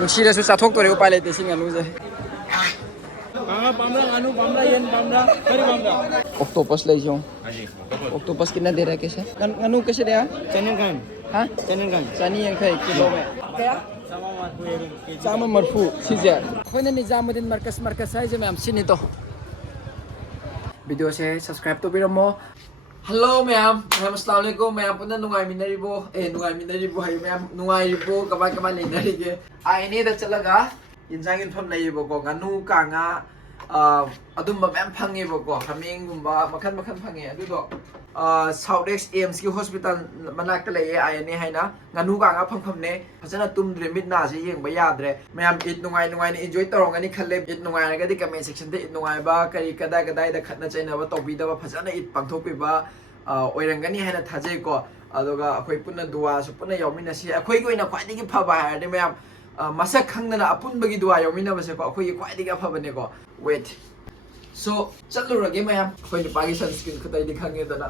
नुसीरसु चाथोक्तोरे उपाय लेते सिंग अनुजे ऑक्टोपस ले जो ऑक्टोपस कितना दे रहा है कैसे अनु कैसे दे चने खान हाँ चने खान चनी यांखै किलो में क्या चामा मरफू सीजे खोने निजामुद्दीन मरकस है जे मैम सिनी तो वीडियो से सब्सक्राइब तो बिरमो हेलो मैम अस्सलाम वालेकुम मैम पुनः नुंगाई मिनरिबो नुंगाई मिनरिबो है मैम नुंगाइबो कमाय लेनरिगे आइने दा चलगा इंजांग इनफम लेयबो गानु कांगा अदुम्बा मैम फंगेबो हमेंगुम्बा मखन फंगे अदुदो साउथ एक्स एम्स की हॉस्पिटल मनाक लेये आइने हैना गानु कांगा फंफमने फजना तुमद्रे मिदना से येंबा याद्रे मैम इत नुंगाई एंजॉय तौरंगनी खल्ले इत नुंगाइरगदि कमेंट सेक्शन दे इत नुंगाइबा करी कदाई दा खतना चैनबा तौबीदबा फजना इत पांथोकपिबा ओइरंगनी हैना थाजेको अदुगा अखोय पुन्ना दुआ सु पुन्ना यौमिनसी अखोय गोइना ख्वाइदिगी फबा हारदे मैम मसक खंगना अपुनबगी दुआ यौमिनबसे को अखोय ख्वाइदिगी अफबने को वेट सो चलुरगे मैम अखोय नुपागी सनस्क्रीन खतैदि खंगेदना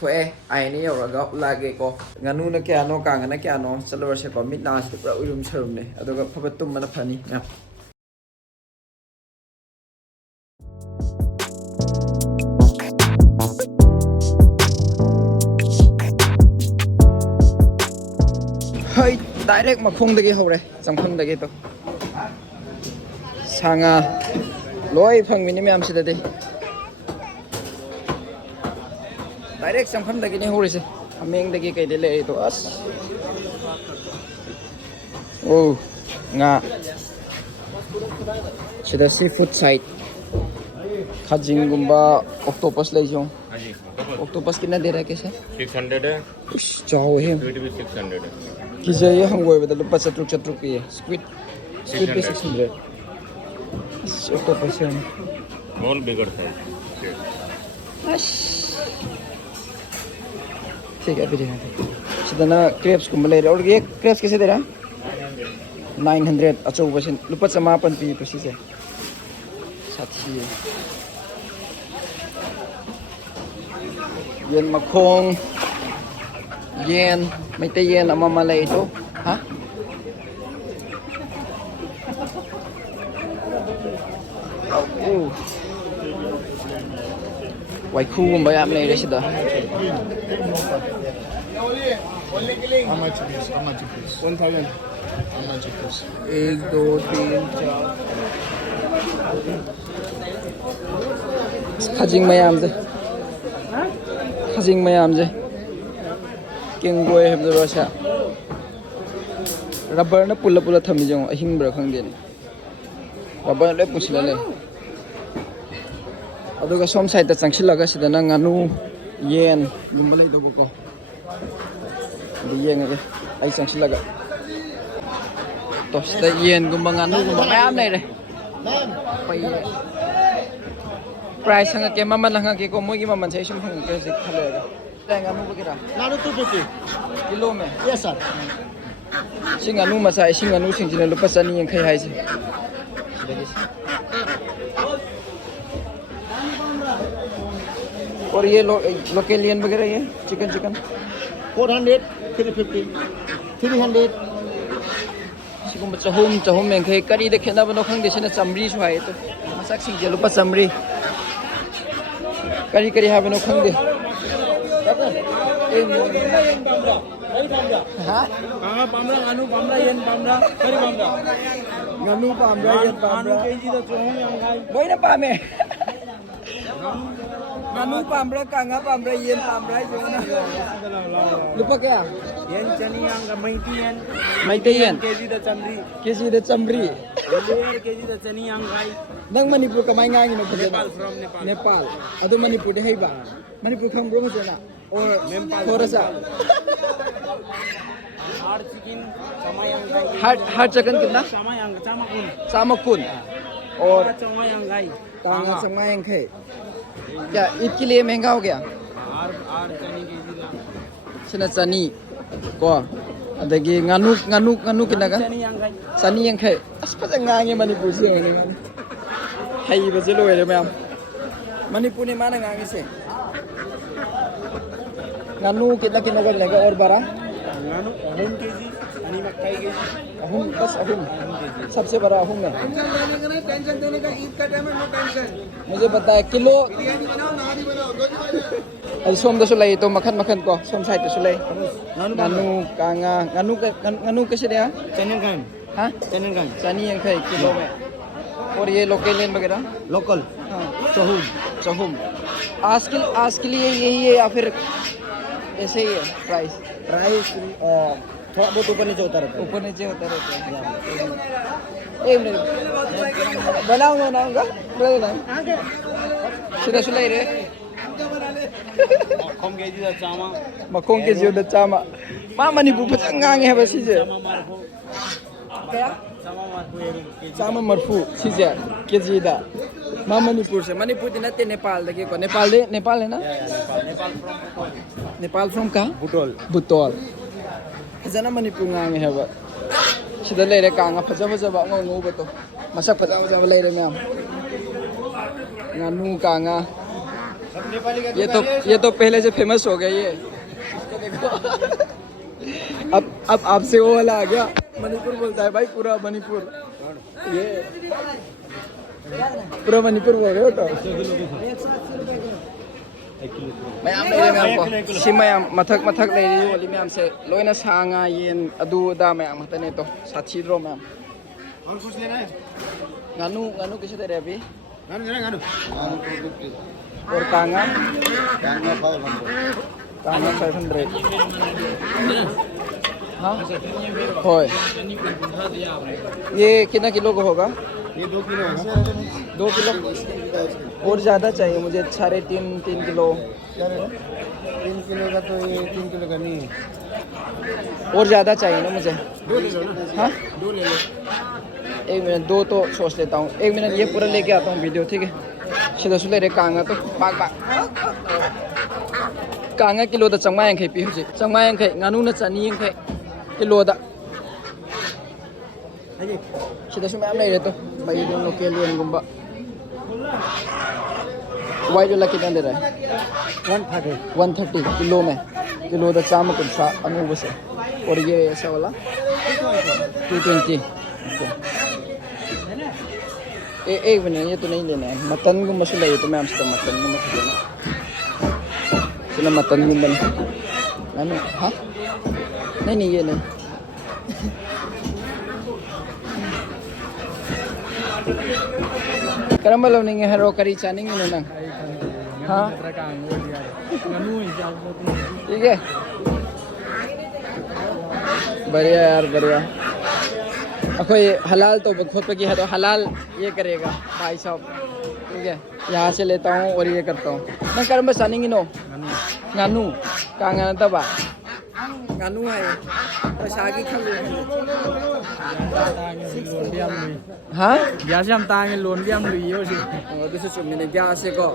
थोए आइने यौरगा उलागे को गानुना क्यानो कांगना क्यानो चलुरसे को मिट नास पुरा उरुम सरुमने अदुगा फबा तुमना फनी मैम हाय डायरेक्ट मखोंदगी हौरे जंफंदगी तो सांगा लोय फंगमिनि मैम सिददि डायरेक्ट जंफंदगी ने हौरिसे हमेंदगी कैदे ले तो अस ओ nga sida seafood side khajing gumba octopus le jong octopus कितना दे रहा है कैसे 600 है चाहो है स्क्विड भी 600 है किसे ये हंगोय बदल लुपा चतुक पे स्क्विड भी 600 octopus है स्मॉल बिगर साइज ठीक है फिर सिदना क्रेब्स कुंबा ले और ये क्रेब्स कैसे दे रहा 900 अचौबा से लुपा चमापन पी तो सिसे साथी येन मखोंग येन मैते येन अमा ले तो हा वाइखू गुंबा याम ले रेसिदा How much it is? 1,000. How much it is? 1 2 3 4 खाजिंग मयाम जे किंगोय हेबदो रसा रबर न पुला थमी जंग अहिंग ब्रा खंगदेन रबर ले पुसिला ले अदुगा सोम साइड ता चंगसिलागा सिदा गानु येन गुंबा ले दोबको येंगे आई चंगसिलागा तो सिदा येन गुंबा गानु गुंबा मयाम ले रे प्राइस हंगा के ममन हंगा के को मोगी ममन से सुम हंगा के से खलेगा गानु बगेरा Nano 250. किलो में Yes, sir. सिंगानु मसा सिंगानु सिंजिना लुपा चनी यांखै हाइसे और ये लोकेलियन वगैरह ये चिकन 400, 350, 300. सिगुम चहुम यांखै करी दे खेनाबनो खंगे सिना चमरी सु हाय तो मसाक सिंजे लुपा चमरी करी हाबनो खंगे हाँ Anu pamra, yen pamra, kari pamra. nganu pamra yen pamra Keji da chong yang kai. boy na pame nganu pamra kanga pamra yen pamra jona lupa kaya Yen chani yang maiti yen. maite yen Keji da chamri. keji de chamri Keji da chani yang kai. nang manipur kamai ngangi no Nepal from Nepal. Nepal अदो मणिपुर दे हैबा मणिपुर खंग्रो मजना और थोरसा Hard chicken sama yang kai. Hard chicken कितना Sama yang sama kun. चामकुन और Sama yang kai. तांगा संगा यांखे क्या ईद के लिए महंगा हो गया Ar chani keji da. सिना चनी को अदगी nganu किनागा Chani yang kai. चनी यांखे अस फजंग ngangi मणिपुर से होने हाई बजे लोरे मैम मणिपुर ने माना ngangi से nganu कितना कर लेगा और बारा Anu 1 kg, 5 अहुम बस अहुम सबसे बड़ा अहुम है टेंशन देने का ईद का टाइम है नो टेंशन मुझे बताया किलो बिरयानी बनाओ नहारी बनाओ दो जी अरे सोम दसु लई तो मखन मखन को सोम साइड दसु लई nganu kanga nganu कैसे दिया चनन खान हाँ चनन खान चानी अंखई किलो में और ये लोकल लेन वगैरह लोकल हाँ चहुम चहुम आज के लिए यही है या फिर ऐसे ही है प्राइस प्राइस थोड़ा बहुत ऊपर नीचे होता रहता है ऊपर नीचे होता रहता है एक मिनट बनाऊंगा सीधा सुलाई रे मखों के जियो द चामा मा मणिपुर फजन ngang है बस सिजे क्या चामा मरफू सिजे केजी दा मा मणिपुर से मणिपुर दिन ते नेपाल दगे को नेपाल है ना नेपाल फ्रॉम कहाँ बुटोल फजना मणिपुर ngang है बा सिदा लेरे कांगा फजा फजा ngau ngau बतो मसक फजा फजा लेरे मैम nganu कांगा ये तो पहले से फेमस हो गया ये इसको देखो अब आपसे वो वाला आ गया मणिपुर बोलता है भाई पूरा मणिपुर ये पूरा मणिपुर बोल रहे हो तो मैं मथक ले रही वाली मैम से लोइना सांगा येन अदू दा मैम हतने तो साथी रो मैम और कुछ लेना है गानू कैसे दे रहे अभी गानू देना गानू और कांगा 500 हाँ होय ये कितना किलो का होगा ये 2 किलो है 2 किलो और ज़्यादा चाहिए मुझे 3.5 किलो 3 किलो का तो ये 3 किलो का नहीं है और ज़्यादा चाहिए ना मुझे 2 ले लो ना हाँ 2 ले लो 1 मिनट 2 तो सोच लेता हूँ 1 मिनट ये पूरा लेके आता हूँ वीडियो ठीक है सीधा सुले रे कांगा तो बाग कांगा किलो दा 180 पी हुजी 180 nganu na 280 किलो दा सीधा सुमे am ले तो भाई दोनों लोकल लेन गुम्बा वाइट वाला कितना दे रहा है 130 किलो में किलो दा 150 अनूब से और ये ऐसा वाला 220 एक मिनट ये तो नहीं लेना है मटन को मसला ये तो मैं आपसे मटन को मत लेना चलो मटन को बन मैंने हाँ नहीं ये नहीं करम बलो नहीं है रो करी चानिंग नहीं ना हाँ ठीक है बढ़िया यार बढ़िया अखोई हलाल तो खुद पे की है तो हलाल ये करेगा भाई साहब ठीक है यहाँ से लेता हूँ और ये करता हूँ मैं कर्म बसानेंगे नो गानू कांगा तबा गानू है शागी खा हाँ गैस हम तांगे लोन भी हम लुई हो सी तो से चुम्मी ने गैस से को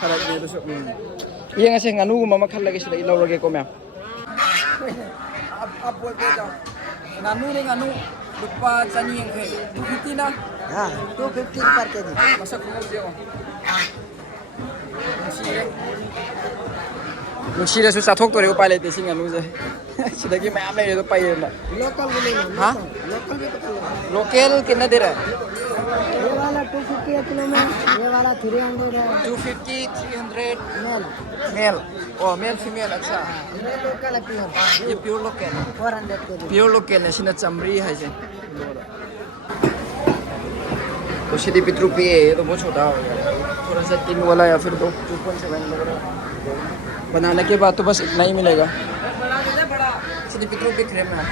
खराब नहीं तो चुम्मी ये ऐसे गानू को मामा खा लगे से लौरोगे को मैं अब बोलते जाओ गानू रे Ganu lupa cani yang kayak 250 ना हां 250 पर KG masa kamu dia Nusia susah thok to re upai le sing anu je sidagi मैं ले तो पाई ना लोकल भी ले लो हां लोकल भी पकड़ लो लोकल कितना दे रहा है ये वाला 250 है किलो में ये वाला 300 है 250 300 male male oh male female अच्छा ये लोकल है प्योर ये pure local 400 KG pure local है सिना चमरी है जे तो सीधी पितरू पे ये तो बहुत छोटा हो गया थोड़ा सा 3 वाला या फिर 2.7 वगैरह बनाने के बाद तो बस इतना ही मिलेगा सीधी पितरू पे क्रीम है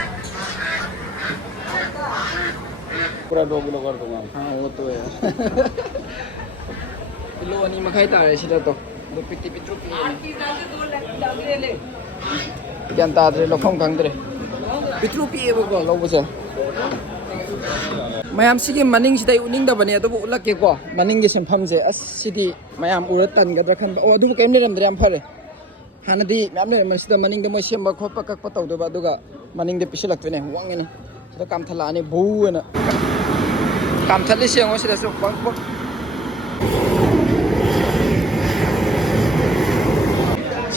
पूरा 2 किलो कर दूंगा हाँ वो तो है किलो नहीं मखाई तारे सीधा तो 250 पितरू पे क्या तारे लोगों कंगरे पितरू पे वो को लोगों से मैम सिगे मनिंग सिदा उनिंग दा बने तो उलके को मनिंग के सेंफम से अस सिदी मैम उरतन गद्र खन ओ अदु केम ने रमद्रे हम फरे हानदी मैम ने मसिदा मनिंग दे मो सेंबा खोपा ककपा तौदबा अदुगा मनिंग दे पिसलक्तने वांगने सिदा काम थलाने भौना काम थले सेंगो सिदा सो बंग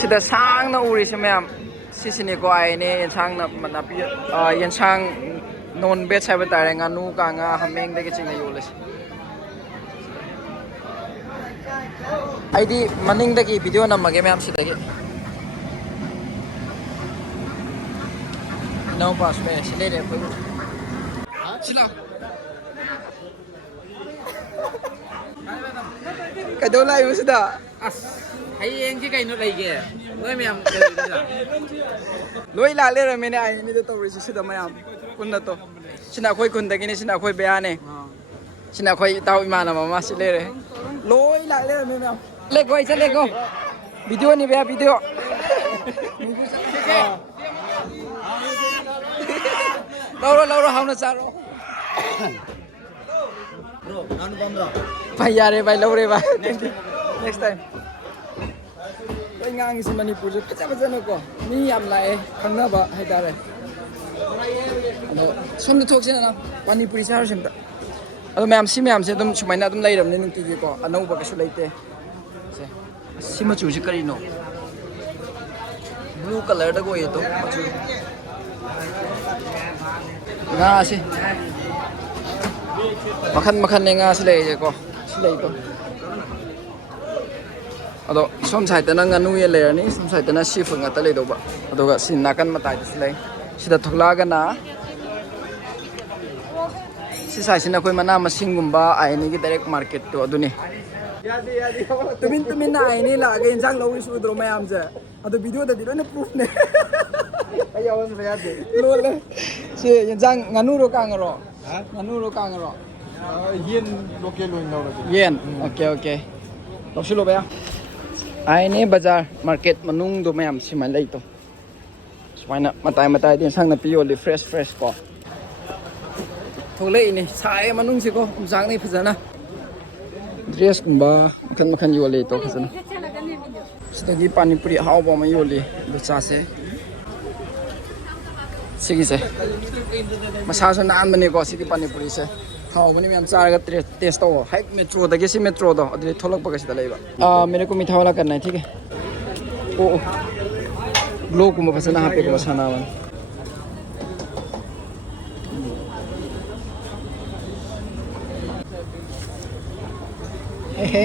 सिदा सांगना उरिसे मैम सिसिने को आइने सांगना मनापि यनसांग non veg hai batare nganu ka nga hameng de ke ching yoles ai di maning de ki video namage ma'am si de ke no pass me sile de ko sila kadol lai usda ꯑꯁ ꯍꯌꯦꯡꯁꯤ ꯀꯩꯅꯣ ꯂꯩꯒꯦ ꯅꯣꯏ ꯃꯌꯥꯝ loi la le ramene ai ni de to ri sida mayam kunna to sina khoi kun da gini sina khoi beya ne sina khoi tau imana mama si le re loi la le ramene ma'am le go ai le go video ni beya video lauro hauna charo bro nanu bamra bhai yare bhai laure bhai next time tôi ngang si Manipur ju pacha no ko mi yam lai khangna ba hai da re ado som de thok sin na Manipur sa sim ta ado mayam si mayam se dum sumaina dum lai ram ne ning ti ko anau ba ka su lai te se si ma chu ji kari no blue color da go ye to ma chu nga si makhan ne nga si lai je ko si lai to ado som side ta nang anu ye layer ni som side ta na shift nga ta le do ba ado ga sin nakan matai dis lai sida thokla ga na si sai sin koi mana masing gumba ai ni gi direct market to aduni yadi tumin na ai ni la ga injang lo wi su dro mayam je ado video da dilo na proof ne ayawan ba yadi lo le si injang nganu ro ka ngaro ha nganu ro ka ngaro yen local loin law la yen okay to silo ba ya ai ni bazar market manung do mayam sima lai to swaina matai din sang na piyoli fresh ko thole ni sai manung si ko umjang ni phajana dress kumba makhan yoli to phajana stagi pani puri haw ba ma yoli do cha se sigi se masa so na an ko sigi pani puri se हां मने हम चार का test हो hike metro दगे से metro दो अदि थोलक bugs the लेबा मेरे को मीठा वाला करना है ठीक है ओ ग्लो को म फसना हापे को सना वन हे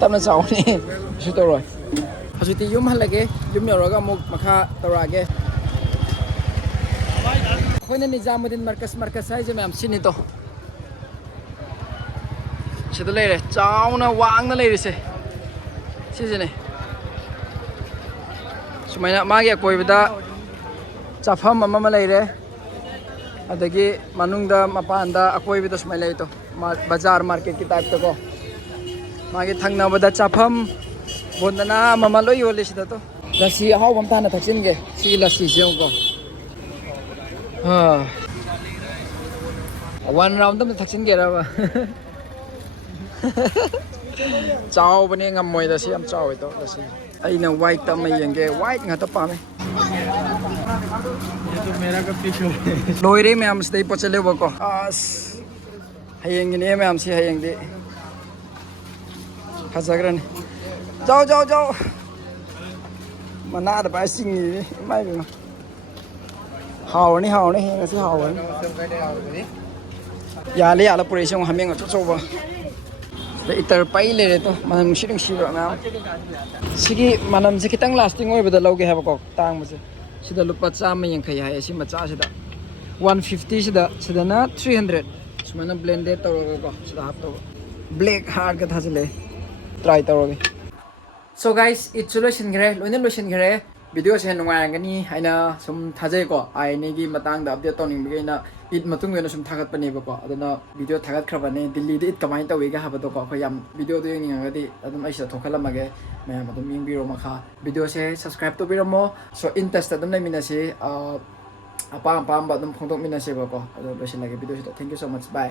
तमना चाव ने सु तो रोय हजुति युम हलगे युम यरगा मु मखा तरागे खोइना निजामुद्दीन मार्कस है जे मैम सिनी तो sida lei re chauna wangna lei se si ne sumaina ma ge koi bada chafam ama ma lei re adagi manungda mapanda akoi bada sumai lei to bazar market ki type to ko ma ge thangna bada chafam bondana mama loi yole sida to lasi haw bam ta na thaksin ge si lasi je ko ha one round dam thaksin ge ra ba चाव बने ngam da si am chaw to da si ai na white ta mai yenge white nga ta pa me ये तो मेरा का fish हो loi re me am stay po chale ba ko as hayeng ni me am si hayeng de khazagran जाओ mana da ba sing ni mai bi haw ni he si haw ni ya le ala pure song hameng to ba itar pai le to manam shiring shira na sigi manam je kitang lasting oi bada loge ha ko tang ma sida lupa chama yang khai ha si macha sida 150 sida na 300 sumana blended to ko sida hap to black hard ka thasle try to ge so guys it solution gre loina lotion gre video se nungai ngani haina sum thajai ko ai ni gi matang da update toning bi na it matung wena sum thagat pane ba ko adana video thagat khrabane delhi de it kamai tawi ga haba to ko khayam video do yeng nga di adum aisa thokhalama ge mayam adum yeng biro makha video se subscribe to biramo so interest adum nai mina se apa ba adum phongtok mina se ba ko ado losin lage video se thank you so much bye